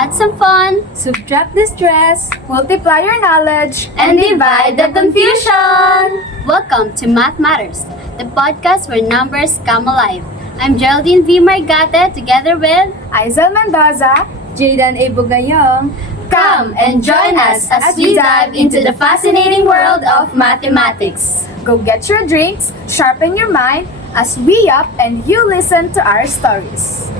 Add some fun, Subtract the stress, multiply your knowledge, and divide the confusion! Welcome to Math Matters, the podcast where numbers come alive. I'm Geraldine V. Margate together with Aizal Mendoza, Jaydan A. Bugayong. Come and join us as we dive into the fascinating world of mathematics. Go get your drinks, sharpen your mind as we up and you listen to our stories.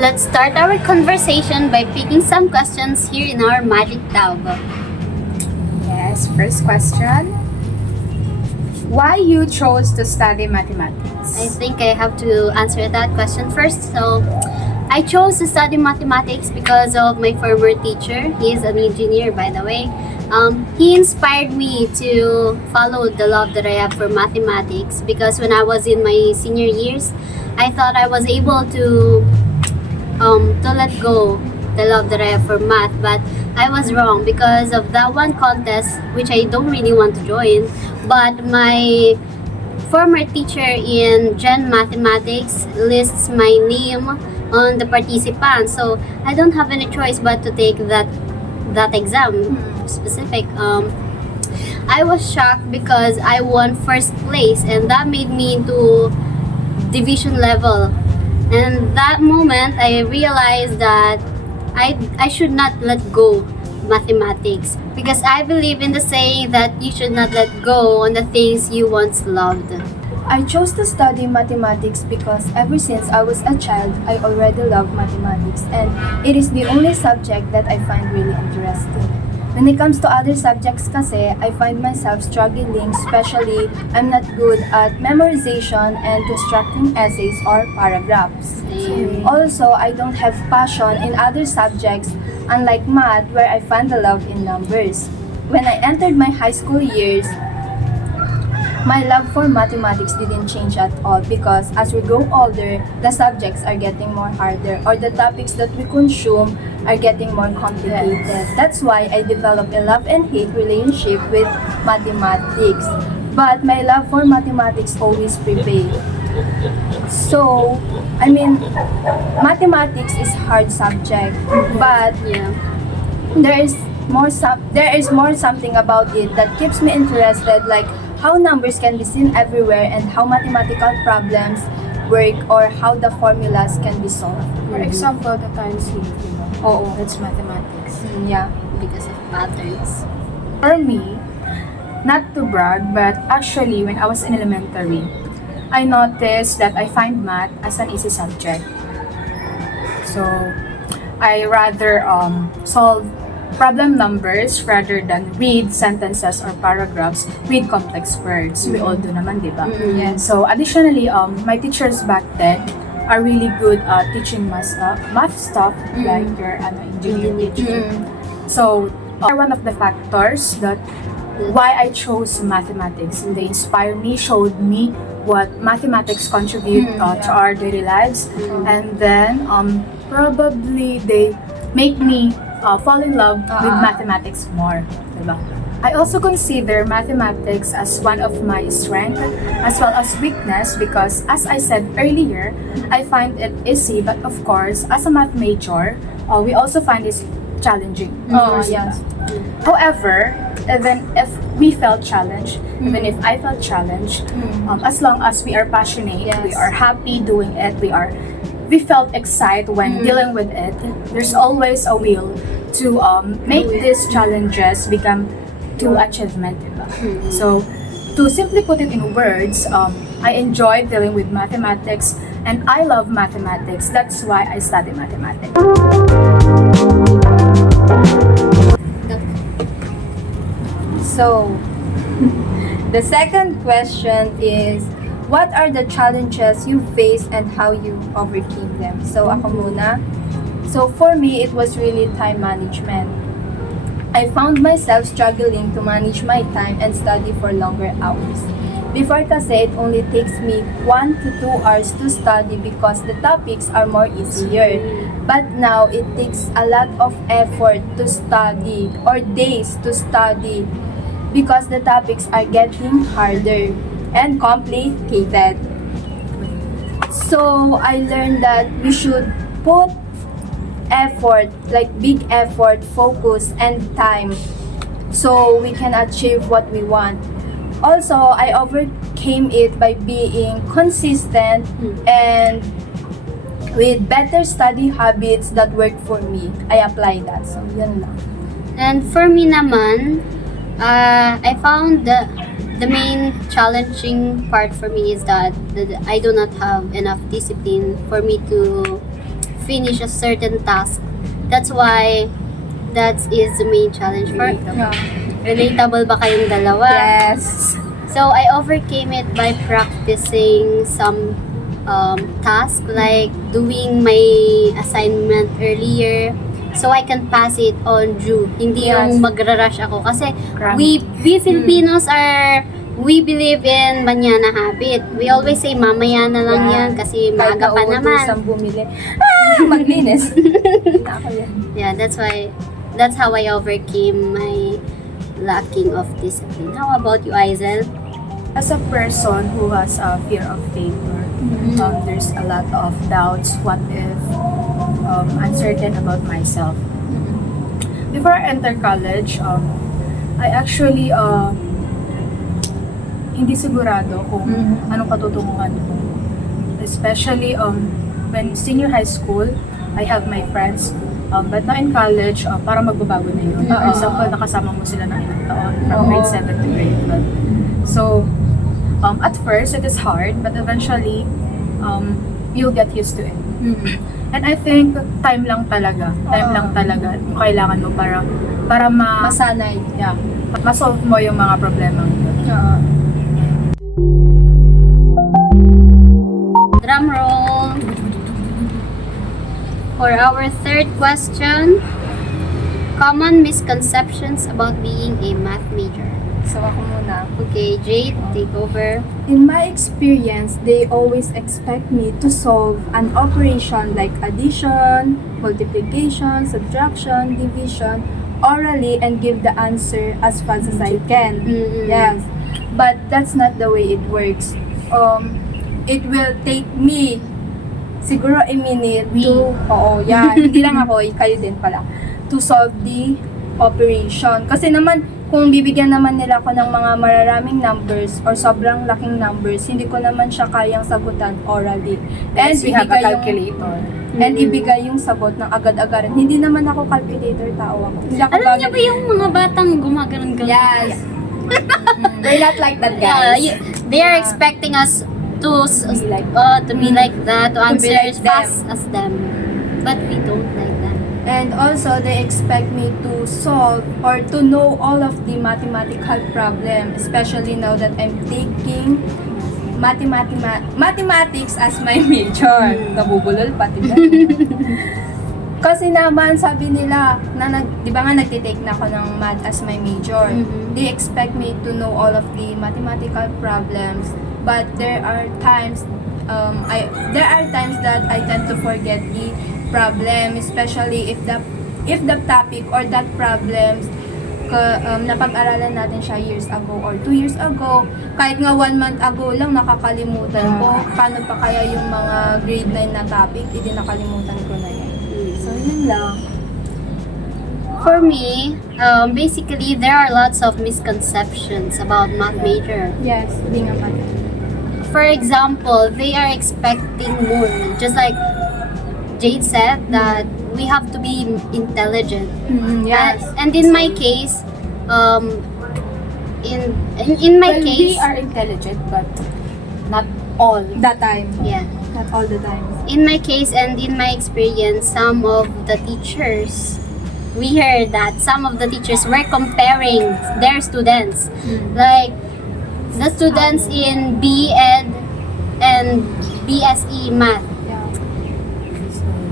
Let's start our conversation by picking some questions here in our magic tub. Yes, first question. Why you chose to study mathematics? I think I have to answer that question first. So, I chose to study mathematics because of my former teacher. He is an engineer, by the way. He inspired me to follow the love that I have for mathematics because when I was in my senior years, I thought I was able to let go the love that I have for math, but I was wrong because of that one contest which I don't really want to join. But my former teacher in Gen Mathematics lists my name on the participants, so I don't have any choice but to take that exam specific. I was shocked because I won first place, and that made me into division level. And that moment, I realized that I should not let go mathematics because I believe in the saying that you should not let go on the things you once loved. I chose to study mathematics because ever since I was a child, I already love mathematics, and it is the only subject that I find really interesting. When it comes to other subjects kasi, I find myself struggling, especially I'm not good at memorization and constructing essays or paragraphs. Also, I don't have passion in other subjects, unlike math where I find the love in numbers. When I entered my high school years, my love for mathematics didn't change at all because as we grow older, the subjects are getting more harder or the topics that we consume are getting more complicated. That's why I developed a love and hate relationship with mathematics. But my love for mathematics always prevailed. So, mathematics is hard subject, but Yeah. there is more something about it that keeps me interested, like how numbers can be seen everywhere and how mathematical problems work or how the formulas can be solved. For example, the times table, diba? Oo. That's mathematics. Yeah. Because of patterns. For me, not to brag, but actually when I was in elementary, I noticed that I find math as an easy subject. So, I rather solve problem numbers rather than read sentences or paragraphs with complex words. We all do naman, di ba? Yes. So, additionally, my teachers back then are really good at teaching math stuff like your engineering teacher. So, are one of the factors that why I chose mathematics. They inspire me, showed me what mathematics contribute to our daily lives, and then probably they make me fall in love with mathematics more. Diba? I also consider mathematics as one of my strengths as well as weakness because as I said earlier, I find it easy, but of course, as a math major, we also find it challenging. Yes. However, even if we felt challenged, even if I felt challenged, as long as we are passionate, we Yes. are happy doing it, we felt excited when dealing with it, there's always a will to make these challenges become to achievement. Diba? So, to simply put it in words, I enjoy dealing with mathematics and I love mathematics. That's why I study mathematics. So, the second question is, what are the challenges you face and how you overcame them? So, ako muna. So, for me, it was really time management. I found myself struggling to manage my time and study for longer hours. Before kasi, it only takes me 1 to 2 hours to study because the topics are more easier. But now, it takes a lot of effort to study or days to study because the topics are getting harder and complicated. So, I learned that we should put effort, like big effort, focus, and time, so we can achieve what we want. Also, I overcame it by being consistent and with better study habits that work for me. I apply that. So, yun lang. And for me naman, I found the main challenging part for me is that I do not have enough discipline for me to finish a certain task. That's why that is the main challenge for relatable ba kayong dalawa? Yes. So I overcame it by practicing some task like doing my assignment earlier so I can pass it on due. Hindi Yes. yung magra-rush ako kasi Cramming. we Filipinos we believe in manana habit. We always say mamaya na lang Yeah. yan kasi Kahit maaga pa naman. nauutusan bumili. Maglinis. Ako yan. Yeah, that's how I overcame my lacking of discipline. How about you, Aizel? As a person who has a fear of failure, there's a lot of doubts, what if, uncertain about myself. Before I enter college, I actually hindi sigurado kung anong patutunguhan ko. Especially when senior high school, I have my friends. But now in college, para magbabago na yun. For example, nakasama mo sila ng ilang taon from grade 7 to grade 12. So, at first, it is hard, but eventually, you'll get used to it. And I think, time lang talaga. Time lang talaga. Kung kailangan mo para Masanay. yeah, ma-solve mo yung mga problema mo. Drum roll. For our third question, common misconceptions about being a math major. So, ako muna. Okay, Jade, take over. In my experience, they always expect me to solve an operation like addition, multiplication, subtraction, division, orally, and give the answer as fast as I can. Yes. But that's not the way it works. It will take me siguro a minute to, hindi lang ako, kayo din pala, to solve the operation. Kasi naman, kung bibigyan naman nila ako ng mga mararaming numbers or sobrang laking numbers, hindi ko naman siya kayang sagutan orally. And Yes, we have a ibigay calculator. And ibigay yung sagot ng agad-agaran. Hindi naman ako calculator, tao ako. Hindi ako Alam niyo ba yung mga batang gumaganon-ganon? Yes. We're not like that, Yeah, guys. they are expecting us to be like that, to answer like as fast as them. But we don't like that. And also, they expect me to solve or to know all of the mathematical problem, especially now that I'm taking mathematics as my major. Kabubulol pati na. Kasi naman, sabi nila, di ba nga nagtitake na ako ng math as my major. They expect me to know all of the mathematical problems. But there are times that I tend to forget the problem, especially if the topic or that problems napag-aralan natin siya years ago or 2 years ago, kahit nga 1 month ago lang nakakalimutan ko. Paano pa kaya yung mga grade 9 na topic, hindi nakalimutan ko na yan. So yun lang. For me, basically, there are lots of misconceptions about math major. Yes, hindi nga math. For example, they are expecting more. Just like Jade said, that we have to be intelligent. Yes. And in my case, in my Well, case, we are intelligent, but not all. That time. yeah. Not all the time. In my case and in my experience, some of the teachers, we heard that some of the teachers were comparing their students. Like, the students in BEd and BSE Math. Yeah.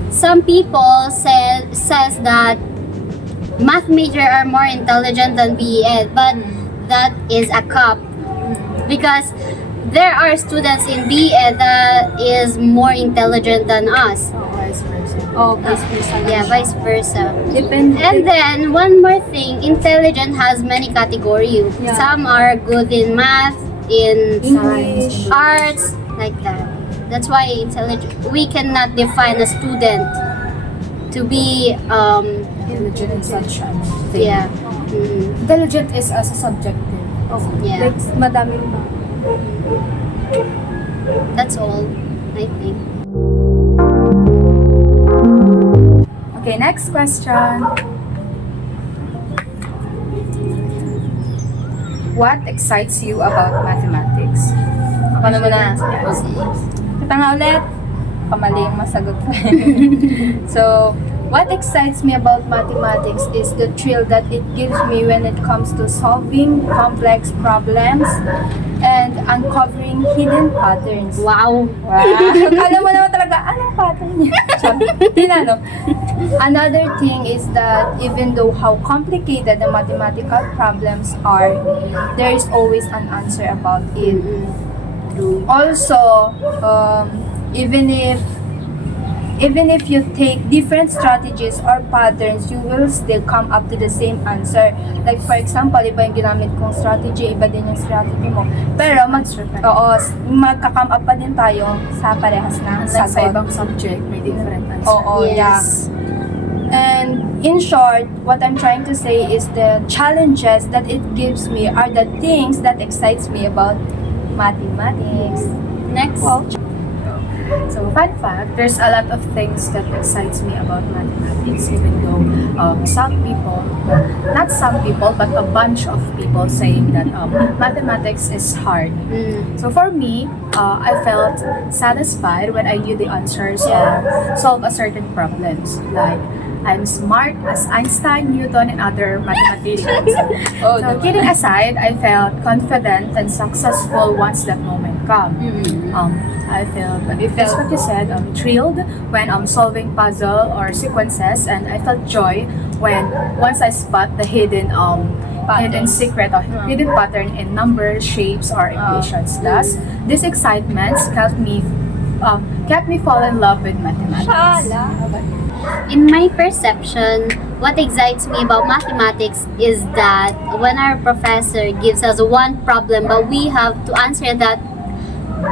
Some people says that math major are more intelligent than BEd, but that is a cop. Because there are students in BEd that is more intelligent than us. Vice versa. Oh, vice versa. Yeah, vice versa. Depende. And then, one more thing, intelligent has many categories. Yeah. Some are good in math, in English. arts, like that. That's why we cannot define a student to be Diligent in such thing. yeah. Mm, Intelligent is as a subjective. yeah. Like, madaming ba? That's all, I think. Okay, next question. What excites you about mathematics? Ako na muna. Yes. Kita nga ulit. Kamali yung masagot ko. So, what excites me about mathematics is the thrill that it gives me when it comes to solving complex problems and uncovering hidden patterns. Wow. Wow! Kala mo naman talaga, anong pattern niya? Tinano. Another thing is that even though how complicated the mathematical problems are, there is always an answer about it. True. Also, even if you take different strategies or patterns, you will still come up to the same answer. Like for example, iba yung ginamit kong strategy, iba din yung strategy mo. Pero magka-come up pa din tayo sa parehas na Like sa sagot. ibang subject, may different answer. Oo, Yes. And in short, what I'm trying to say is the challenges that it gives me are the things that excites me about mathematics. Next. So, fun fact, there's a lot of things that excites me about mathematics, even though some people, not some people, but a bunch of people saying that mathematics is hard. Mm. So for me, I felt satisfied when I knew the answers or solve a certain problems. Like, I'm smart as Einstein, Newton, and other mathematicians. So kidding aside, I felt confident and successful once that moment come. I felt, that's what you said, thrilled when solving puzzle or sequences, and I felt joy when once I spot the hidden secret or hidden pattern in numbers, shapes, or equations. Thus, these excitements kept me fall in love with mathematics. In my perception, what excites me about mathematics is that when our professor gives us one problem, but we have to answer that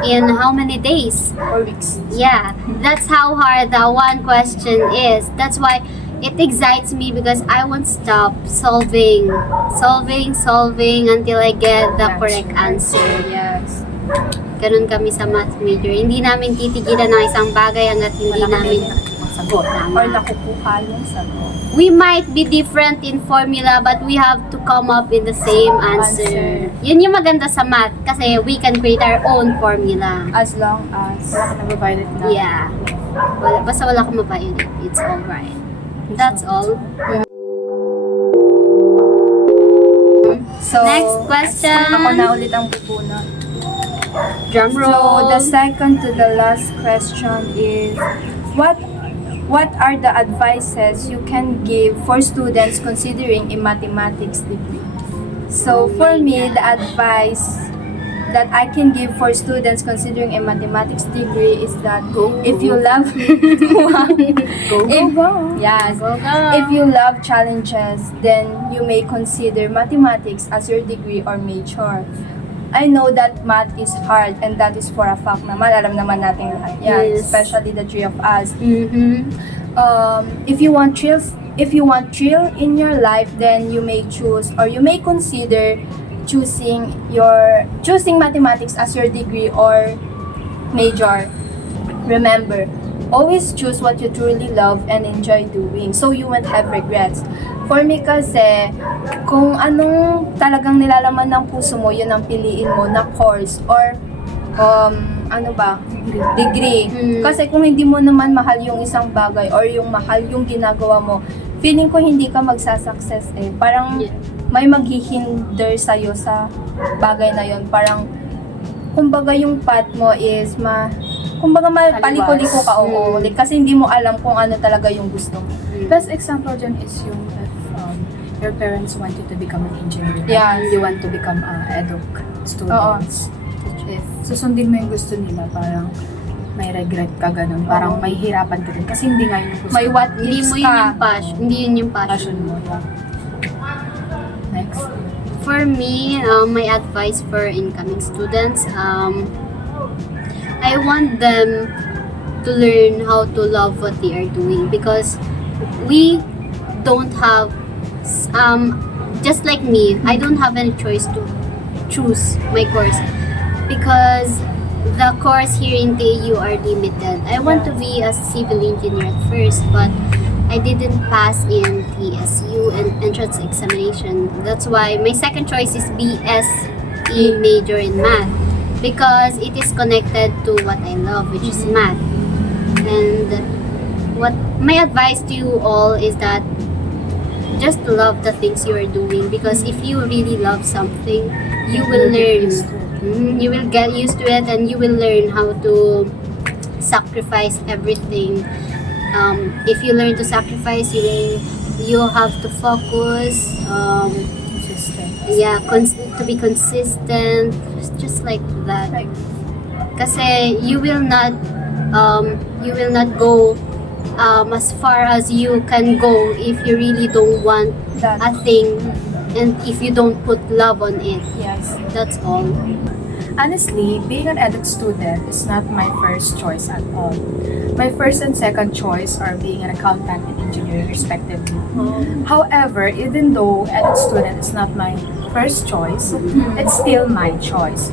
in how many days? Or weeks. Yeah, that's how hard that one question is. That's why it excites me because I won't stop solving until I get the correct answer. Yes. Ganun kami sa math major. Hindi namin titigilan ng isang bagay hanggat hindi namin Sagot. Or nakukuha yung sagot. we might be different in formula but we have to come up with the same answer. Yun yung maganda sa math kasi we can create our own formula. As long as... Wala ka nag-violet na. Yeah. Basta wala kang ma-violate. It's alright. That's all. So, Next question. Ako na ulit ang bubunot. Drum So, roll. the second to the last question is, what are the advices you can give for students considering a mathematics degree? So, for me, the advice that I can give for students considering a mathematics degree is that if you love Yes. If you love challenges, then you may consider mathematics as your degree or major. I know that math is hard and that is for a fact naman. Alam naman natin lahat yan, Yes. especially the three of us. Mm-hmm. If you want thrill in your life, then you may choose or you may consider choosing mathematics as your degree or major. Remember, always choose what you truly love and enjoy doing so you won't have regrets. For me kasi, kung anong talagang nilalaman ng puso mo, yun ang piliin mo na course or degree. Kasi kung hindi mo naman mahal yung isang bagay or yung mahal yung ginagawa mo, feeling ko hindi ka magsasucess eh. Parang may maghihinder sa'yo sa bagay na yun. Parang, kumbaga yung path mo is paliko-liko ka, oo. Like, kasi hindi mo alam kung ano talaga yung gusto mo. Best example dyan is yung if your parents want you to become an engineer. Yeah. You want to become eduk students. If susundin mo yung gusto nila, parang may regret ka ganun. Parang may hirapan ka din. Kasi hindi nga yung gusto May what Hindi ifs mo yun ka. yung passion. Hindi yun yung passion. passion mo. Yeah. Next. For me, my advice for incoming students, I want them to learn how to love what they are doing because we don't have, just like me, I don't have any choice to choose my course because the course here in TAU are limited. I want to be a civil engineer at first, but I didn't pass in TSU and entrance examination. That's why my second choice is BSE major in math because it is connected to what I love, which is math. And what my advice to you all is that just love the things you are doing because if you really love something, you will learn. You will get used to it and you will learn how to sacrifice everything. If you learn to sacrifice, you have to focus. Consistent. Yeah, to be consistent, just like that. Kasi you will not go as far as you can go if you really don't want That, a thing and if you don't put love on it. yes. That's all. Honestly, being an edit student is not my first choice at all. My first and second choice are being an accountant and engineering respectively. However, even though edit student is not my first choice, it's still my choice.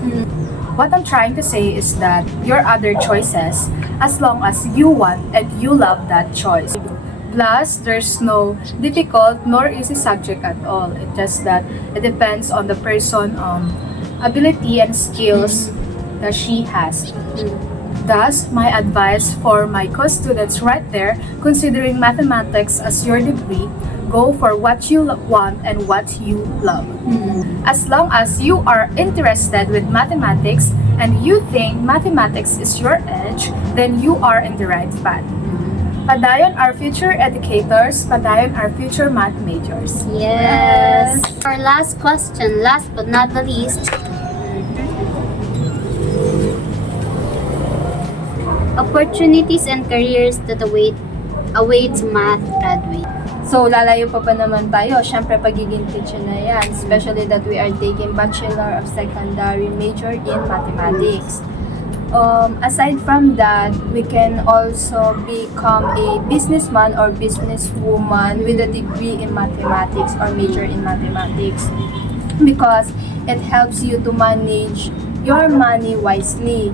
What I'm trying to say is that your other choices, as long as you want and you love that choice. Plus, there's no difficult nor easy subject at all. It's just that it depends on the person ability and skills that she has. Thus, my advice for my co-students right there, considering mathematics as your degree, go for what you want and what you love. As long as you are interested with mathematics and you think mathematics is your edge, then you are in the right path. Padayon our future educators, padayon our future math majors. Yes. Our last question, last but not the least. Opportunities and careers that await math graduate. So, lalayo pa ba naman tayo? Siyempre, pagiging teacher na yan. Especially that we are taking Bachelor of Secondary major in Mathematics. Aside from that, we can also become a businessman or businesswoman with a degree in mathematics or major in mathematics because it helps you to manage your money wisely.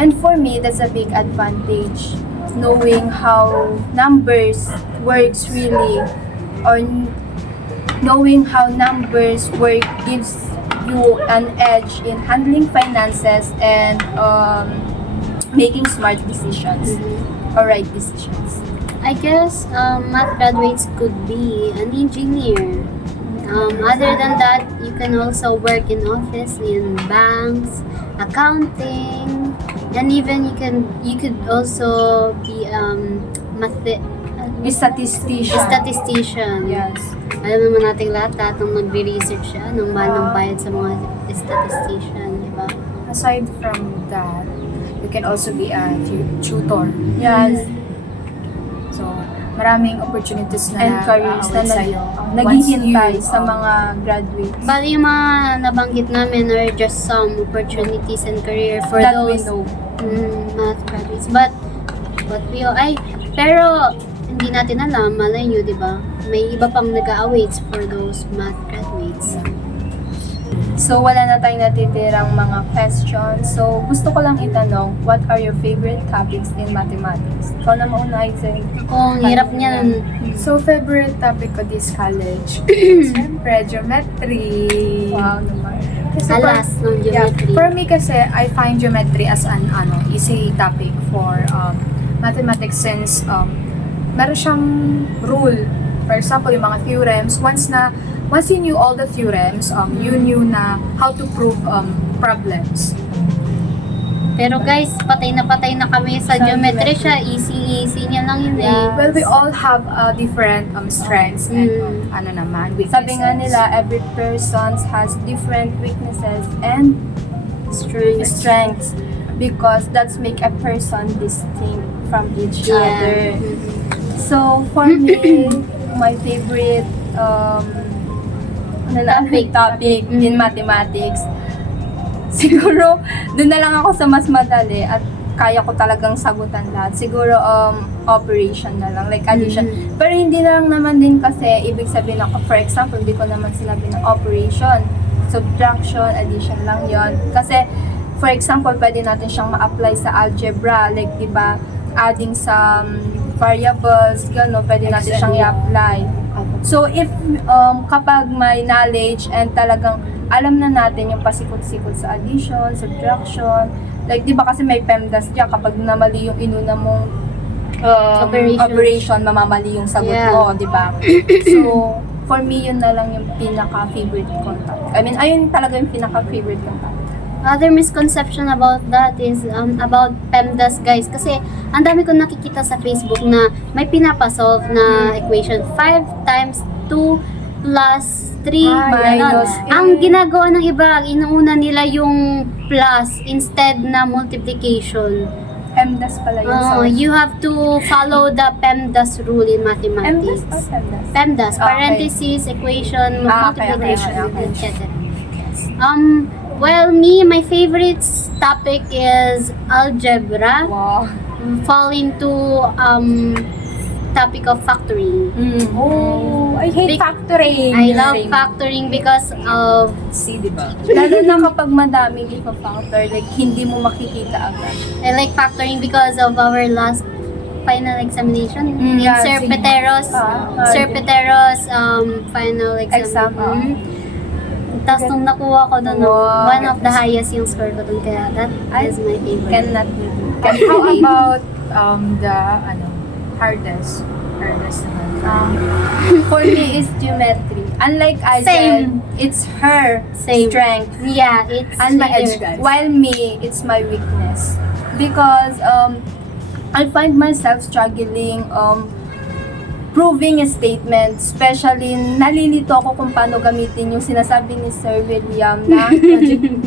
And for me, that's a big advantage, knowing how numbers works really, or knowing how numbers work gives you an edge in handling finances and making smart decisions or right decisions. I guess math graduates could be an engineer. Other than that, you can also work in office, in banks, accounting, and even you could also be Statistician. statistician. Yes. Alam naman natin lahat nung nagre-research siya, nung mahal ng bayad sa mga statistician, di ba? Aside from that, you can also be a tutor. Yes. So, maraming opportunities na And careers na await sa'yo. naghihintay Once you, sa mga graduates. Bali yung mga nabanggit namin are just some opportunities and career for That we those know. math graduates. But pero hindi natin alam, malay nyo, di ba? May iba pang nag-a-awaits for those math graduates. So, wala na tayong natitirang mga questions. So, gusto ko lang itanong, what are your favorite topics in mathematics? Ikaw na mauna, Isay. Ang hirap niyan. So, favorite topic ko this college, siyempre, geometry. Wow naman. Kasi Alas ng geometry. For me kasi, I find geometry as an easy topic for mathematics since meron siyang rule. For example, yung mga theorems, once you knew all the theorems, you knew na how to prove problems. Pero guys, patay na kami sa geometry siya. Easy niya lang yun eh. Well, we all have different strengths and weaknesses. Sabi nga nila, every person has different weaknesses and strengths because that's make a person distinct from each other. So, for me, my favorite topic in mathematics, siguro, dun na lang ako sa mas madali at kaya ko talagang sagutan lahat. Siguro operation na lang, like addition. Pero hindi na lang naman din kasi ibig sabihin ako, for example, hindi ko naman sinabi ng operation, subtraction, addition lang yon. Kasi for example, pwede natin siyang ma-apply sa algebra, like 'di ba, adding some variables, gano'n, pwede natin siyang i-apply. So if kapag may knowledge and talagang alam na natin yung pasikot-sikot sa addition, subtraction, like 'di ba kasi may PEMDAS diyan, kapag namali yung inuna mong operation, mamamali yung sagot mo, 'di ba? So for me yun na lang yung pinaka-favorite kong topic. I mean, ayun talaga yung pinaka-favorite kong topic. Other misconception about that is about PEMDAS, guys. Kasi ang dami ko nakikita sa Facebook na may pinapasolve na equation 5 times 2 plus 3 minus Ang ginagawa ng iba, inuuna nila yung plus instead na multiplication. PEMDAS pala yun. sorry. You have to follow the PEMDAS rule in mathematics. PEMDAS or PEMDAS? PEMDAS, Okay. parentheses, equation, Okay, multiplication, okay. etc. Well, me, my favorite topic is algebra. Wow. Fall into topic of factoring. Oh, I hate Big- factoring. I love Same. factoring because of See, di ba? Lalo na kapag madaming ipa-factor, like hindi mo makikita agad. I like factoring because of our last final examination in yeah, Sir sige. Peteros. Sir Peteros final exam. Exam, Tapos nung nakuha ko doon, Wow. one of the highest yung score ko doon. Kaya that is my favorite. Cannot How about the hardest naman? for me is geometry. Unlike I Same. said, it's her Same. strength. Yeah, it's And my edge, here. guys. While me, it's my weakness. Because I find myself struggling proving a statement. Especially, nalilito ako kung paano gamitin yung sinasabi ni Sir William na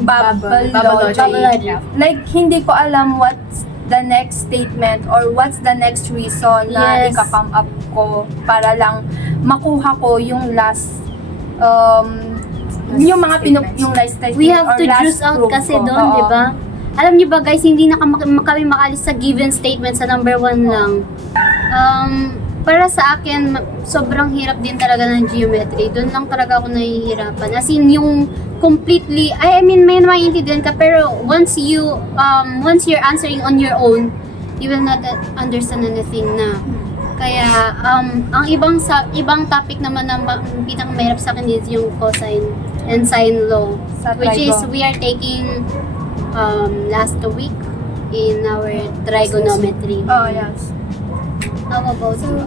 bubble Bubble logic. logic. Like, hindi ko alam what's the next statement or what's the next reason na Yes. ika-come up ko para lang makuha ko yung last yung mga statements. yung last statement We have or to last juice out proof kasi ko. doon, Oo. di ba? Alam niyo ba guys, hindi na kami makalis sa given statement sa number 1 lang. Para sa akin, sobrang hirap din talaga ng geometry. Doon lang talaga ako nahihirapan. As in, yung completely, I mean, may naiintindihan ka, pero once you're answering on your own, you will not understand anything na. Kaya, ang ibang topic naman na pinakamahirap sa akin is yung cosine and sine law. Sa Which is, trigo. we are taking last week in our trigonometry. Oh, yes. How about you?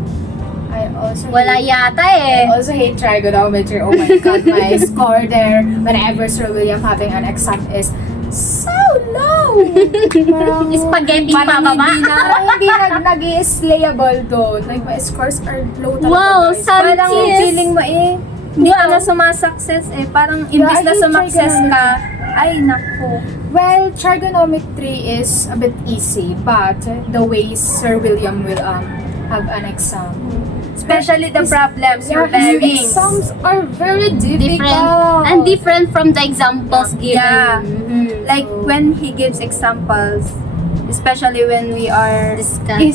I also Wala yata eh. I also hate trigonometry. Oh my god, my score there whenever Sir William having an exam is so low. Parang, Spaghetti parang pababa. hindi nag-i-slayable doon. Like, my scores are low talaga, Wow, guys. sabi- Parang Yes. feeling mo hindi ka na sumasukses eh. Parang Yeah, imbis I na hate sumakses ka, trigonometry. ay naku. Well, trigonometry is a bit easy, but the way Sir William will have an exam. Especially the problems you're His bearing. exams are very difficult. Different. And different from the examples given. Yeah. Mhm. Like when he gives examples, especially when we are he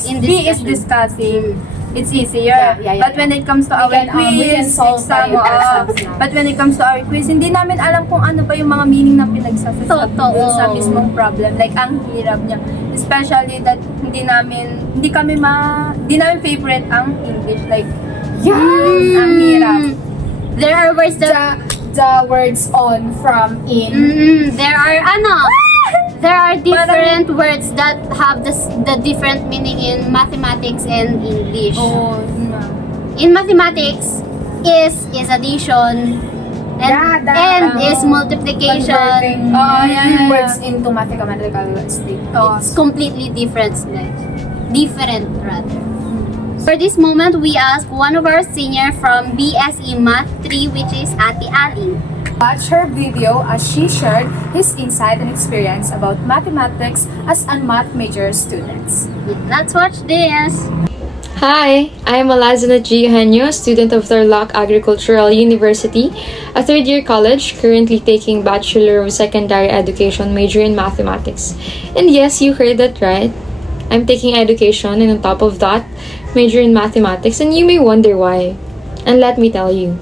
is discussing, it's easier. Yeah. But when it comes to our We can quiz, solve exam, by ourselves now. but when it comes to our quiz, hindi namin alam kung ano pa yung mga meaning na pinagsasasabi Totoo. dun sa mismong problem. Like ang hirap niya. Especially that hindi namin favorite ang English. Like, ang hirap. There are words that The words on, from, in. there are different words that have the different meaning in mathematics and English. Oh, In mathematics, is addition and is multiplication. Converting yeah. words into mathematical state. It's completely different, guys. Different, rather. For this moment, we ask one of our senior from BSE Math 3, which is Ate Ali. Watch her video as she shared his insight and experience about mathematics as a math major students. Let's watch this. Hi, I am Alazana G. Eugenio, student of Tarlac Agricultural University, a third-year college, currently taking Bachelor of Secondary Education major in Mathematics. And yes, you heard that right. I'm taking education and on top of that, major in Mathematics, and you may wonder why. And let me tell you,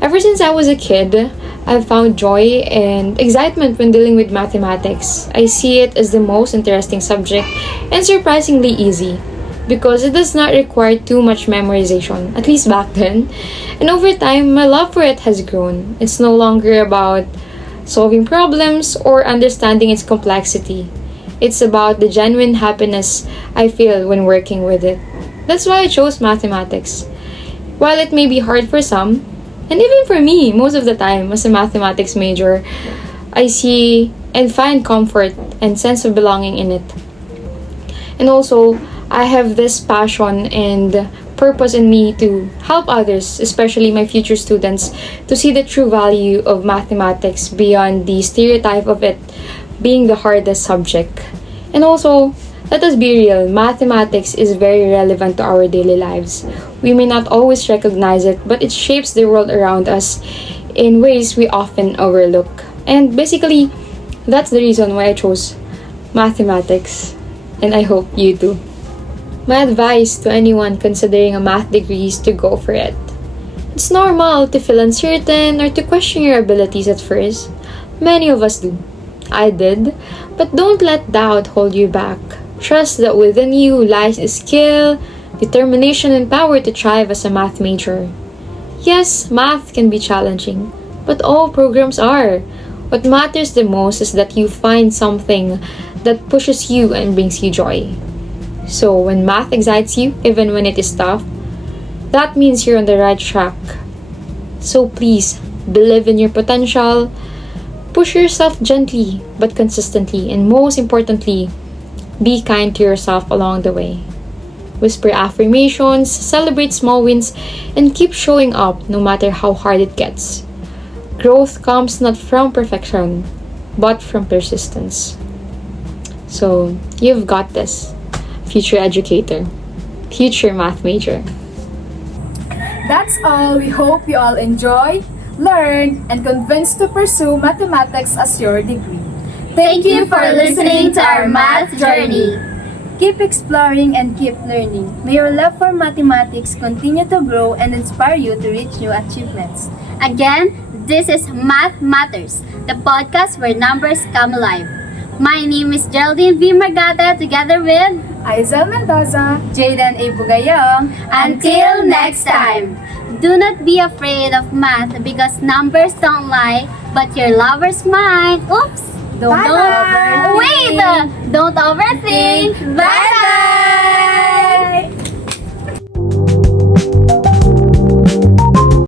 ever since I was a kid, I've found joy and excitement when dealing with mathematics. I see it as the most interesting subject and surprisingly easy because it does not require too much memorization, at least back then. And over time, my love for it has grown. It's no longer about solving problems or understanding its complexity. It's about the genuine happiness I feel when working with it. That's why I chose mathematics. While it may be hard for some, and even for me, most of the time as a mathematics major, I see and find comfort and sense of belonging in it. And also, I have this passion and purpose in me to help others, especially my future students, to see the true value of mathematics beyond the stereotype of it being the hardest subject. And also, let us be real, mathematics is very relevant to our daily lives. We may not always recognize it, but it shapes the world around us in ways we often overlook. And basically, that's the reason why I chose mathematics. And I hope you too. My advice to anyone considering a math degree is to go for it. It's normal to feel uncertain or to question your abilities at first. Many of us do. I did. But don't let doubt hold you back. Trust that within you lies the skill, determination, and power to thrive as a math major. Yes, math can be challenging, but all programs are. What matters the most is that you find something that pushes you and brings you joy. So when math excites you, even when it is tough, that means you're on the right track. So please, believe in your potential, push yourself gently but consistently, and most importantly, be kind to yourself along the way. Whisper affirmations, celebrate small wins, and keep showing up no matter how hard it gets. Growth comes not from perfection, but from persistence. So, you've got this, future educator, future math major. That's all. We hope you all enjoy, learn, and convinced to pursue mathematics as your degree. Thank you for listening to our math journey. Keep exploring and keep learning. May your love for mathematics continue to grow and inspire you to reach new achievements. Again, this is Math Matters, the podcast where numbers come alive. My name is Geraldine V. Margata together with Aizel Mendoza. Jaden A. Bugayong. Until next time, do not be afraid of math because numbers don't lie, but your lover's might. Oops! Don't overthink. Wait! Don't overthink. Bye!